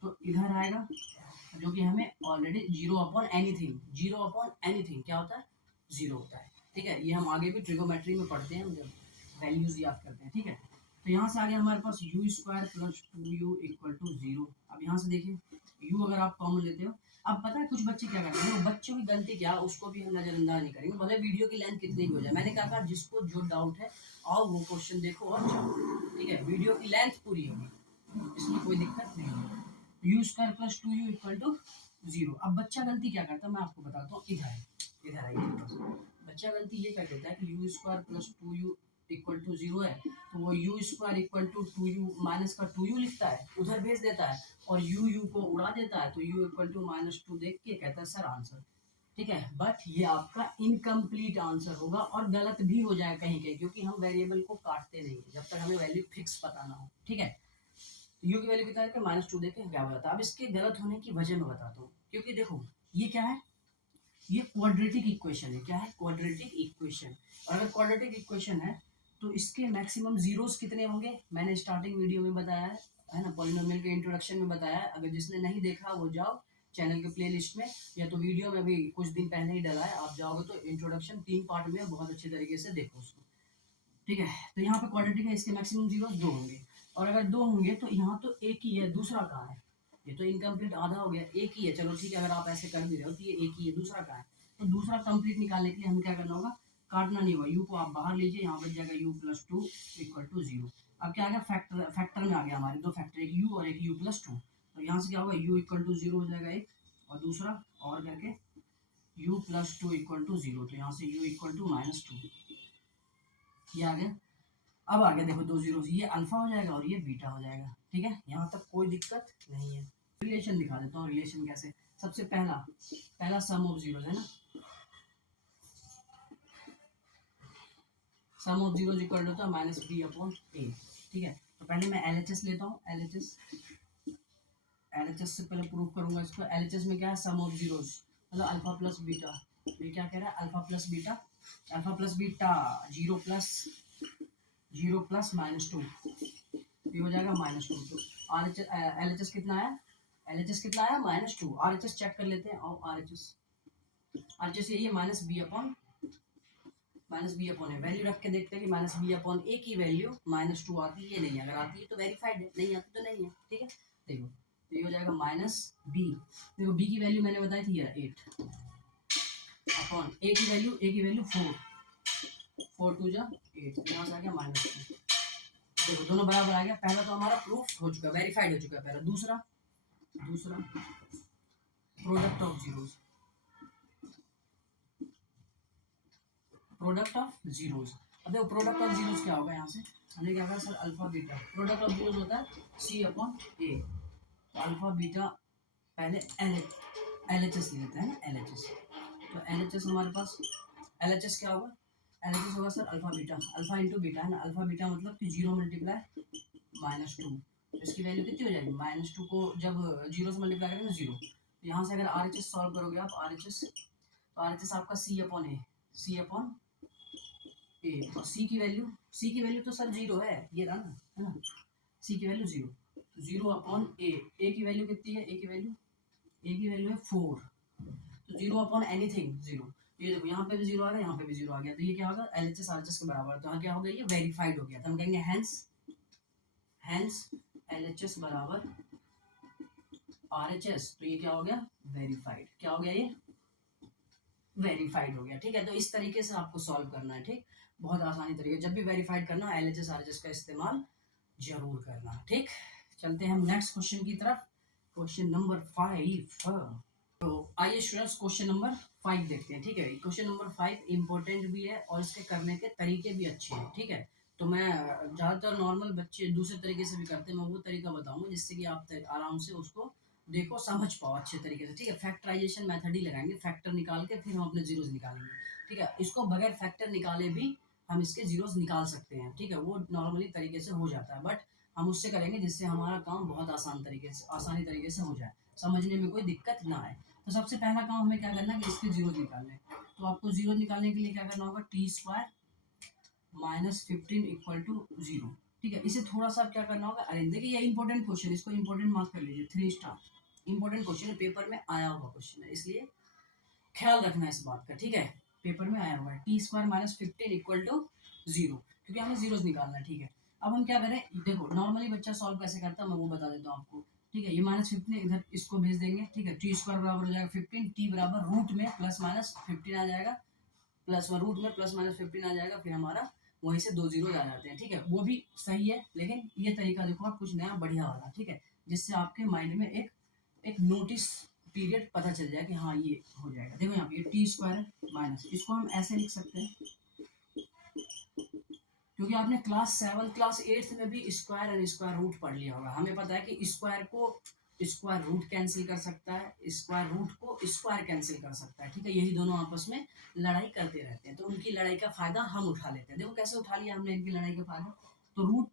तो इधर आएगा, जो कि हमें ऑलरेडी जीरो अपॉन एनीथिंग क्या होता है, जीरो होता है, ठीक है। ये हम आगे भी ट्रिगोमेट्री में पढ़ते हैं जब वैल्यूज याद करते हैं, ठीक है। तो यहाँ से आगे हमारे पास u² plus 2u equal to zero. अब यहाँ से देखिए u अगर आप कॉमन लेते हो, अब पता है कुछ बच्चे क्या करते हैं, बच्चों की गलती क्या, उसको भी हम नजरअंदाज नहीं करेंगे, भले वीडियो की लेंथ कितनी भी हो जाए। मैंने कहा था जिसको जो डाउट है आओ वो क्वेश्चन देखो और जाओ, ठीक है, वीडियो की लेंथ पूरी होगी, इसमें कोई दिक्कत नहीं है। u² plus 2u equal to zero. अब बच्चा गलती क्या करता है मैं आपको बताता हूँ, इधर आइए, बच्चा गलती ये कर देता है कि u² plus 2u equal to zero है, तो वो u² equal to 2u minus का 2u लिखता है, उधर भेज देता है, और u को उड़ा देता है, तो u इक्वल टू -2 देख के कहता है सर आंसर, ठीक है। बट ये आपका इनकम्प्लीट आंसर होगा और गलत भी हो जाए कहीं कहीं, क्योंकि हम वेरिएबल को काटते नहीं जब तक हमें वैल्यू फिक्स पता ना हो, ठीक है। यू की वैल्यू कितना है, -2 देके क्या बताता है। अब इसके गलत होने की वजह मैं बताता हूँ, क्योंकि देखो ये क्या है, ये क्वाड्रेटिक इक्वेशन है, क्या है, क्वाड्रेटिक इक्वेशन। और अगर क्वाड्रेटिक इक्वेशन है तो इसके मैक्सिमम जीरोस कितने होंगे, मैंने स्टार्टिंग वीडियो में बताया है ना, पॉलिनोमियल के इंट्रोडक्शन में बताया है। अगर जिसने नहीं देखा वो जाओ चैनल के प्लेलिस्ट में, या तो वीडियो में भी कुछ दिन पहले ही डाला है, आप जाओगे तो इंट्रोडक्शन 3 पार्ट में बहुत अच्छे तरीके से देखो उसको, ठीक है। तो यहाँ पे क्वाड्रेटिक है, इसके मैक्सिमम जीरो 2 होंगे, और अगर 2 होंगे तो यहाँ तो एक ही है, दूसरा कहाँ है, ये तो इनकम्प्लीट आधा हो गया, एक ही है, चलो ठीक है, अगर आप ऐसे कर भी रहे हो तो ये एक ही है, दूसरा कहाँ है, तो दूसरा कंप्लीट निकालने के लिए हमें क्या करना होगा, काटना नहीं होगा, यू को आप बाहर लीजिए, यहाँ बच जाएगा u plus 2 equal to zero. अब क्या आ गया, फैक्टर में आ गया हमारे दो फैक्टर, एक u और एक u प्लस 2, तो यहाँ से क्या होगा, u इक्वल टू जीरो हो जाएगा एक, और दूसरा और करके u plus 2 equal to zero, तो यहाँ से u इक्वल टू -2, ये आ गया। अब आ गया देखो दो जीरो, ये अल्फा हो जाएगा और ये बीटा हो जाएगा, ठीक है, यहाँ तक कोई दिक्कत नहीं है। रिलेशन दिखा देता हूँ, रिलेशन कैसे, सबसे पहला सम ऑफ जीरोस है ना, सम ऑफ जीरोस इक्वल होता है -b/a, ठीक है। तो पहले मैं LHS लेता हूँ, LHS से पहले प्रूव करूंगा इसको। LHS में क्या है, सम ऑफ जीरोस, मतलब अल्फा प्लस बीटा, ये क्या कह रहा है, alpha plus beta, zero plus -2, ये हो जाएगा -2। तो LHS कितना आया, -2। RHS चेक कर लेते हैं, और RHS यही है, -b/a माइनस बी अपॉन ए, वैल्यू रख के देखते हैं कि माइनस बी अपॉन ए की वैल्यू -2 आती है, ये नहीं है, अगर आती है तो वेरीफाइड है, नहीं आती तो नहीं है, ठीक है। देखो तो ये हो जाएगा माइनस बी, देखो बी की वैल्यू मैंने बताई थी 8 अपॉन ए की वैल्यू 4 2 जा 8, यहाँ से आ गया -2। देखो दोनों बराबर आ गया, पहला तो हमारा प्रूफ हो चुका है, वेरीफाइड हो चुका है पहला। दूसरा प्रोडक्ट ऑफ जीरोस, अब देखो प्रोडक्ट ऑफ जीरोस क्या होगा, यहाँ से हमने क्या कहा sir, alpha beta, product of zeros होता है सी अपॉन ए, तो अल्फा बीटा पहले एल एच एस लेते हैं ना, एल एच एस, तो एल एच एस हमारे पास, एल एच एस क्या होगा, एल एच एस होगा sir alpha beta, alpha into beta है ना, अल्फा बीटा मतलब कि 0 मल्टीप्लाई -2, तो इसकी वैल्यू कितनी हो जाएगी, -2 को जब 0 से मल्टीप्लाई करेंगे तो 0, तो यहाँ से अगर आर एच एस सॉल्व करोगे आप, आर एच एस, तो आर एच एस आपका सी अपॉन ए, और सी की वैल्यू तो सर 0 है, ये रहा ना, है ना, सी की वैल्यू 0, तो 0 अपॉन ए की वैल्यू कितनी है, ए की वैल्यू है 4, तो 0 अपॉन एनीथिंग 0, ये देखो यहाँ पे भी 0 आ गया, यहाँ पे भी 0 आ गया, तो ये क्या होगा, L H S R H S के बराबर, तो यहाँ क्या हो गया, ये वेरीफाइड हो गया, तो हम कहेंगे हैंस एल एच एस बराबर आर एच एस, तो ये क्या हो गया, वेरीफाइड, क्या हो गया, ये वेरीफाइड हो गया, ठीक है। तो इस तरीके से आपको सॉल्व करना है, ठीक, बहुत आसानी तरीके, जब भी वेरीफाइड करना L H S R H S का इस्तेमाल जरूर करना, ठीक। चलते हैं हम नेक्स्ट क्वेश्चन की तरफ, क्वेश्चन नंबर 5। तो आइए स्टूडेंट्स क्वेश्चन नंबर 5 देखते हैं, ठीक है। क्वेश्चन नंबर 5 इंपॉर्टेंट भी है और इसके करने के तरीके भी अच्छे हैं, ठीक है। तो मैं ज़्यादातर नॉर्मल बच्चे दूसरे तरीके से भी करते हैं, मैं वो तरीका बताऊंगा जिससे कि आप आराम से उसको देखो, समझ पाओ अच्छे तरीके से, ठीक है। फैक्टराइजेशन मेथड ही लगाएंगे, फैक्टर निकाल के फिर हम अपने जीरोस निकालेंगे, ठीक है। इसको बगैर फैक्टर निकाले भी हम इसके जीरोस निकाल सकते हैं, ठीक है, वो नॉर्मली तरीके से हो जाता है, बट हम उससे करेंगे जिससे हमारा काम बहुत आसानी तरीके से हो जाए, समझने में कोई दिक्कत ना आए। तो सबसे पहला काम हमें क्या करना है कि इसके जीरो निकालने, तो आपको जीरो निकालने के लिए क्या करना होगा, t² -15 इक्वल टू 0, ठीक है। इसे थोड़ा सा क्या करना होगा, अरेंज, देखिए ये इंपॉर्टेंट क्वेश्चन, इसको इंपॉर्टेंट मार्क कर लीजिए, 3 स्टार, इंपॉर्टेंट क्वेश्चन है, पेपर में आया हुआ क्वेश्चन है, इसलिए ख्याल रखना इस बात का, ठीक है, पेपर में आया हुआ है, t² -15 इक्वल टू 0, क्योंकि हमें जीरोस निकालना है, ठीक है। अब हम क्या करें, देखो नॉर्मली बच्चा सॉल्व कैसे करता है मैं वो बता देता हूँ आपको, ठीक है। ये -15 इधर इसको भेज देंगे, ठीक है, t² बराबर हो जाएगा 15, t बराबर रूट में +-15 आ जाएगा, प्लस रूट में +-15 आ जाएगा, फिर हमारा वहीं से 2 जीरो आ जाते हैं, ठीक है, वो भी सही है, लेकिन ये तरीका देखो आप कुछ नया बढ़िया वाला, ठीक है, जिससे आपके माइंड में एक नोटिस पीरियड पता चल जाए कि हाँ ये हो जाएगा। देखो यहाँ पे ये t² माइनस, इसको हम ऐसे लिख सकते हैं, क्योंकि आपने क्लास 7 क्लास 8 में भी स्क्वायर एंड स्क्वायर रूट पढ़ लिया होगा, हमें पता है कि स्क्वायर को स्क्वायर रूट कैंसिल कर सकता है, स्क्वायर रूट को स्क्वायर कैंसिल कर सकता है, ठीक है, यही दोनों आपस में लड़ाई करते रहते हैं, तो उनकी लड़ाई का फायदा हम उठा लेते हैं। देखो कैसे उठा लिया हमने इनकी लड़ाई का फायदा, तो रूट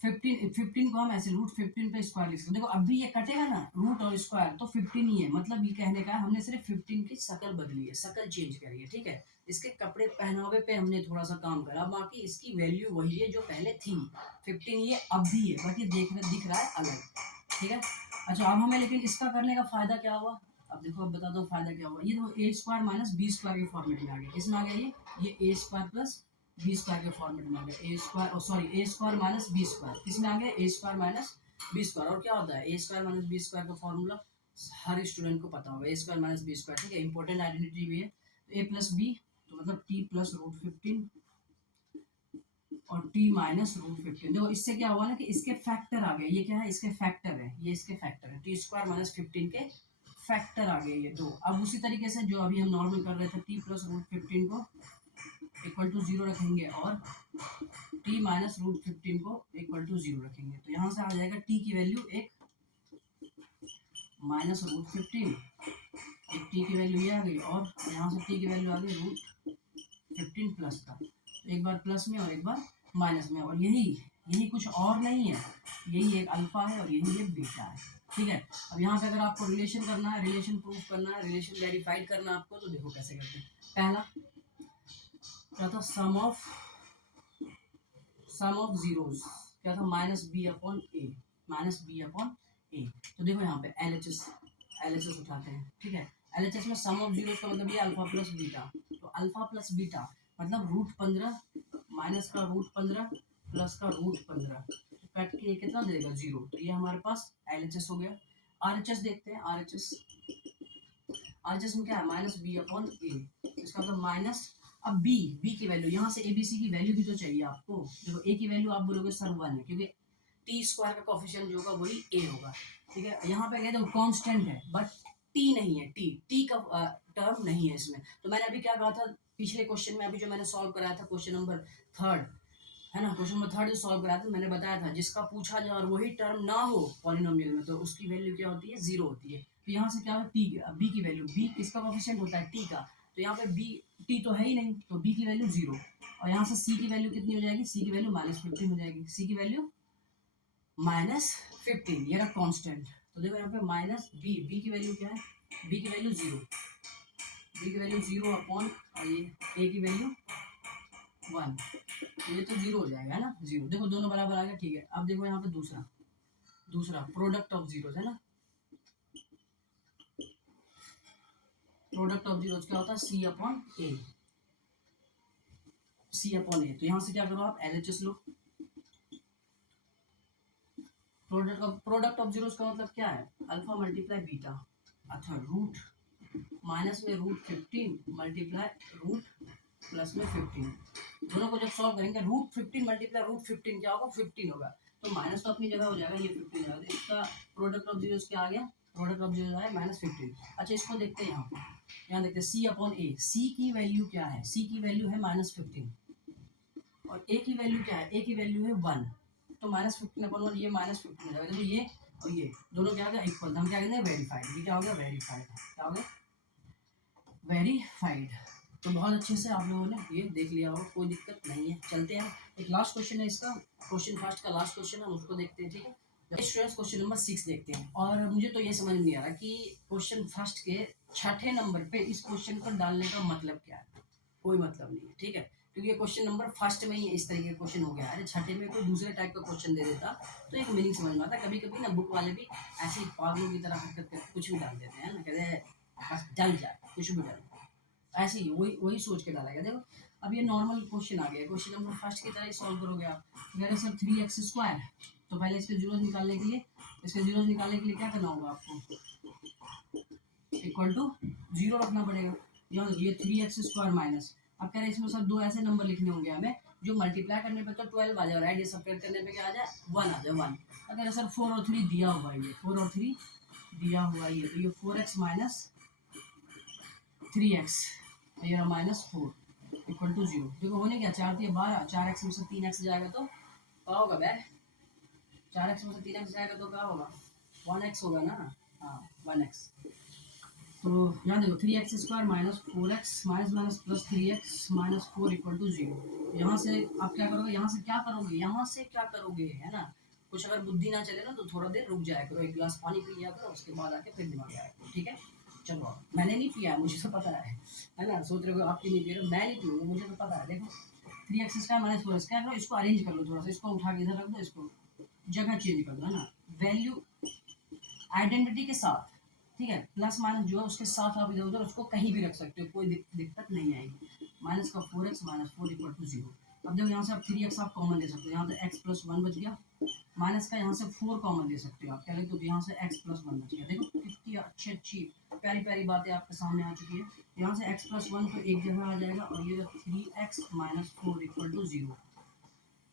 15 को हम ऐसे रूट 15 पे स्क्वायर लिख सकते, देखो अब भी ये कटेगा ना, रूट और स्क्वायर तो 15 ही है, मतलब ये कहने का हमने सिर्फ 15 की शक्ल बदली है, शक्ल चेंज करी है, ठीक है, इसके कपड़े पहनावे पे हमने थोड़ा सा काम करा, बाकी इसकी वैल्यू वही है जो पहले थी 15, ये अब भी है, बट ये दिख रहा है अलग, ठीक है। अच्छा अब हमें लेकिन इसका करने का फायदा क्या हुआ, अब देखो अब बता दो फायदा क्या हुआ, ये देखो a² - b² के फॉर्मेट में आ गया, किसमें आ गया, ये a² + b² के फॉर्मेट में आ गया, a² - b² किसमें आ गया, a² - b², और क्या होता है a² - b² का फॉर्मूला हर स्टूडेंट को पता होगा, a² - b², ठीक है, इंपॉर्टेंट आइडेंटिटी भी है, तो a + b तो मतलब t + √15 और t - √15, देखो इससे क्या हुआ ना कि इसके फैक्टर आ गए, ये क्या है, इसके फैक्टर है, ये इसके फैक्टर है, t² - 15 के फैक्टर आ गए ये दो। अब उसी तरीके से जो अभी हम नॉर्मल कर रहे थे, t + √15 को इक्वल टू 0 रखेंगे और t - √15 को इक्वल टू 0 रखेंगे, तो यहाँ से आ जाएगा t की वैल्यू एक -√15, एक t की वैल्यू ये आ गई, और यहाँ से t की वैल्यू आ गई √15 प्लस का, एक बार प्लस में और एक बार माइनस में, और यही कुछ और नहीं है, यही एक अल्फा है और यही एक बीटा है, ठीक है। अब यहाँ पे अगर आपको रिलेशन करना है, रिलेशन प्रूफ करना है, रिलेशन वेरीफाइड करना है आपको, तो देखो कैसे करते हैं। पहला क्या था, सम ऑफ जीरोस क्या था, -b/a, तो देखो यहाँ पे एल एच एस उठाते हैं, ठीक है, एल एच एस में सम ऑफ जीरोस का मतलब ये अल्फा प्लस बीटा, तो अल्फा प्लस बीटा मतलब √15 माइनस का √15 प्लस का √15 कट के ये कितना देगा 0। तो ये हमारे पास LHS हो गया। RHS देखते हैं। RHS में क्या है -b/a, इसका मतलब माइनस। अब b की वैल्यू यहाँ से ABC की वैल्यू भी तो चाहिए आपको। देखो a की वैल्यू आप बोलोगे सर 1 है, क्योंकि t² का कोफिशिएंट जो होगा वही a होगा। ठीक है, यहाँ पे कहते हैं कांस्टेंट है बट t नहीं है, t का टर्म नहीं है इसमें। तो मैंने अभी क्या कहा था पिछले क्वेश्चन में, अभी जो मैंने सॉल्व कराया था क्वेश्चन नंबर 3 है ना, क्वेश्चन नंबर 3 जो सॉल्व कराया था मैंने बताया था जिसका पूछा जाए और वही टर्म ना हो पॉलिनोमियल में तो उसकी वैल्यू क्या होती है 0 होती है। तो यहाँ से क्या है b की वैल्यू, b किसका कोफिशिएंट होता है t का, तो यहाँ पे t तो है ही नहीं तो b की वैल्यू 0। और यहाँ से c की वैल्यू कितनी हो जाएगी, c की वैल्यू -15 हो जाएगी, c की वैल्यू -15, ये रहा कांस्टेंट। तो देखो यहाँ पे माइनस b की वैल्यू क्या है, b की वैल्यू 0, b की वैल्यू 0 अपॉन और ये a की वैल्यू 1, ये तो 0 हो जाएगा है ना 0। देखो दोनों बराबर आ गया। ठीक है, अब देखो यहाँ पे दूसरा प्रोडक्ट ऑफ जीरोस है ना, प्रोडक्ट ऑफ जीरोस क्या होता है C/A। तो यहाँ से क्या करो आप LHS low. Product of zeros का मतलब क्या है, अल्फा मल्टीप्लाई बीटा। अच्छा रूट माइनस में √15 मल्टीप्लाई रूट प्लस में 15, दोनों को जब सॉल्व करेंगे √15 मल्टीप्लाई √15 क्या होगा 15 होगा। तो माइनस तो अपनी जगह हो जाएगा, ये 15 हो जाएगा। इसका प्रोडक्ट ऑफ जीरोस क्या आ गया, प्रोडक्ट ऑफ जीरोस आया -15। अच्छा इसको देखते हैं यहाँ देखते हैं C/A। C की वैल्यू क्या है, C की वैल्यू है -15 और A की वैल्यू क्या है, A की वैल्यू है 1। तो -15/1 ये -15 हो जाएगा। देखो ये और ये दोनों क्या हो गया इक्वल, हम क्या कहते हैं वेरीफाइड। ये क्या हो गया वेरीफाइड, क्या हो गया वेरीफाइड। तो बहुत अच्छे से आप लोगों ने ये देख लिया होगा, कोई दिक्कत नहीं है। चलते हैं एक लास्ट क्वेश्चन है इसका, क्वेश्चन फर्स्ट का लास्ट क्वेश्चन है, उसको देखते हैं। ठीक है स्टूडेंट्स, क्वेश्चन नंबर 6 देखते हैं। और मुझे तो ये समझ नहीं आ रहा कि क्वेश्चन फर्स्ट के 6ठे नंबर पे इस क्वेश्चन को डालने का मतलब क्या है। कोई मतलब नहीं है, ठीक है, क्योंकि ये क्वेश्चन नंबर फर्स्ट में ही इस तरीके का क्वेश्चन हो गया। अरे छठे में कोई दूसरे टाइप का क्वेश्चन दे देता तो एक मीनिंग समझ में आता। कभी कभी ना बुक वाले भी ऐसे ही पागलों की तरह हरकत करके कुछ भी डाल देते हैं ना, कहते हैं बस डल जाए कुछ भी डल, ऐसे ही वही वही सोच के डाला गया। देखो अब ये नॉर्मल क्वेश्चन आ गया, क्वेश्चन नंबर फर्स्ट की तरह ही सॉल्व करोगे आप। अगर सर 3x², तो पहले इसके जीरोस निकालने के लिए क्या करना होगा आपको, इक्वल टू 0 रखना पड़ेगा। ये 3x² माइनस, अब कह रहे इसमें सर दो ऐसे नंबर लिखने होंगे हमें जो मल्टीप्लाई करने पे तो 12 आ जाए, राइट, ये सब्ट्रैक्ट करने पे क्या आ जाए 1 आ जाए 1। अगर सर 4 और 3 दिया हुआ है, ये 4 और 3 दिया हुआ है, तो ये 4x माइनस 3x ये -4 इक्वल टू 0। देखो होने क्या 4 दिए 12, 4x में से 3x जाएगा तो क्या होगा बे, 4x में से 3x जाएगा तो क्या होगा 1x होगा ना, हाँ 1x। तो यहाँ देखो 3x² minus 4x minus minus plus 3x minus 4 equal to 0। यहाँ से आप क्या करोगे, यहाँ से क्या करोगे है ना, कुछ अगर बुद्धि ना चले ना तो थोड़ा देर रुक जाया करो, एक गिलास पानी पी लिया करो, उसके बाद आके फिर दिमाग आया करो। ठीक है चलो, मैंने नहीं पिया मुझे तो पता है ना, सोच रहे हो आपकी नहीं पी रहे, मैं नहीं पीऊँगा मुझे तो पता है। देखो 3x² माइनस 4x क्या करो, इसको अरेंज कर लो थोड़ा सा, इसको उठा के इधर रख दो, इसको जगह चेंज कर दो है ना, वैल्यू आइडेंटिटी के साथ, ठीक है, प्लस माइनस जो है उसके साथ आप इधर उधर उसको कहीं भी रख सकते हो, कोई दिक्कत नहीं आएगी। माइनस का 4x माइनस 4 इक्वल टू 0। अब देखो यहाँ से आप 3x आप कॉमन ले सकते हो, यहाँ से x प्लस 1 बच गया, माइनस का यहाँ से 4 कॉमन ले सकते हो आप, क्या लिखते हो, तो यहाँ से x प्लस 1 बच गया। देखो कितनी अच्छी प्यारी प्यारी बातें आपके सामने आ चुकी है। यहाँ से x प्लस 1 तो एक जगह आ जाएगा और ये 3x माइनस 4 इक्वल टू 0।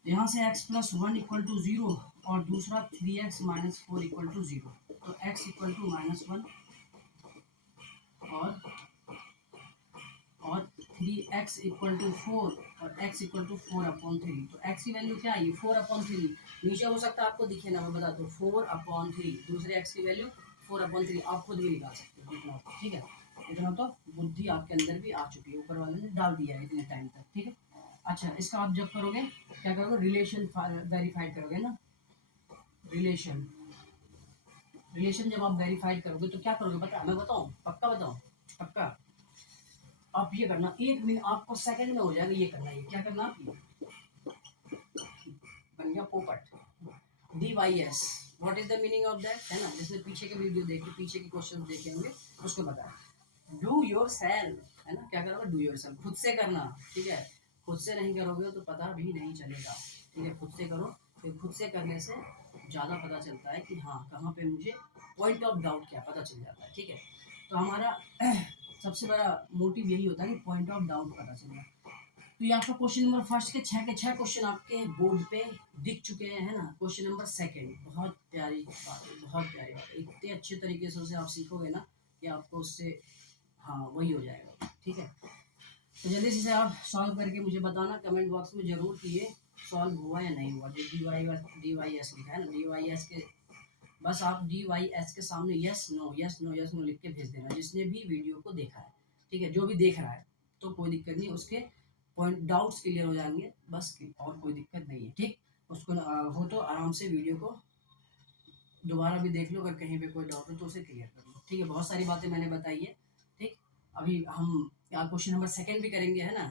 यहाँ से x प्लस 1 इक्वल टू 0 और दूसरा 3x माइनस 4 इक्वल टू 0। तो x इक्वल टू -1 और 3x इक्वल टू 4 और x इक्वल टू 4/3। तो x की वैल्यू क्या है, 4/3 नीचे हो सकता है आपको दिखे ना, मैं बता दूँ 4/3, दूसरे x की वैल्यू 4/3 आप खुद भी निकाल सकते हो इतना, ठीक है, इतना तो बुद्धि आपके अंदर भी आ चुकी है, ऊपर वाले ने डाल दिया है इतने टाइम तक। ठीक है अच्छा, इसका आप जब करोगे क्या करोगे, रिलेशन वेरीफाइड करोगे ना, रिलेशन जब आप वेरीफाइड करोगे तो क्या करोगे पता है, मैं बताऊं, पक्का बताऊं, पक्का आप ये करना, 1 मिनट आपको सेकंड में हो जाएगा, ये करना, ये क्या करना आप, ये बन गया पोपट, DYS, what is the meaning of that, है ना, जिसने पीछे के वीडियो देखे, पीछे के क्वेश्चन देखे होंगे उसको बताया, डू योर सेल्फ, है ना, क्या करोगे डू योर सेल्फ, खुद से करना, ठीक है, खुद से नहीं करोगे तो पता भी नहीं चलेगा, ठीक है। खुद से करो, फिर खुद से करने से ज़्यादा पता चलता है कि हाँ कहाँ पे मुझे पॉइंट ऑफ डाउट क्या पता चल जाता है, ठीक है। तो हमारा सबसे बड़ा मोटिव यही होता है कि पॉइंट ऑफ डाउट पता चलना। तो ये आपका क्वेश्चन नंबर फर्स्ट के 6 क्वेश्चन आपके बोर्ड पे दिख चुके हैं, है ना। क्वेश्चन नंबर सेकंड, बहुत प्यारी बात है, बहुत प्यारी बात है। इतने अच्छे तरीके से उसे आप सीखोगे ना कि आपको उससे हाँ वही हो जाएगा, ठीक है। तो जल्दी से आप सॉल्व करके मुझे बताना कमेंट बॉक्स में ज़रूर कि ये सॉल्व हुआ या नहीं हुआ। जो डी वाई एस लिखा है ना, डी वाई एस के बस आप डी वाई एस के सामने yes no yes no yes no लिख के भेज देना, जिसने भी वीडियो को देखा है, ठीक है। जो भी देख रहा है तो कोई दिक्कत नहीं, उसके पॉइंट डाउट्स क्लियर हो जाएंगे बस और कोई दिक्कत नहीं है, ठीक। उसको हो तो आराम से वीडियो को दोबारा भी देख लो, अगर कहीं पे कोई डाउट हो तो उसे क्लियर कर लो, ठीक है। बहुत सारी बातें मैंने बताई है, ठीक। अभी हम क्वेश्चन नंबर सेकंड भी करेंगे, है ना।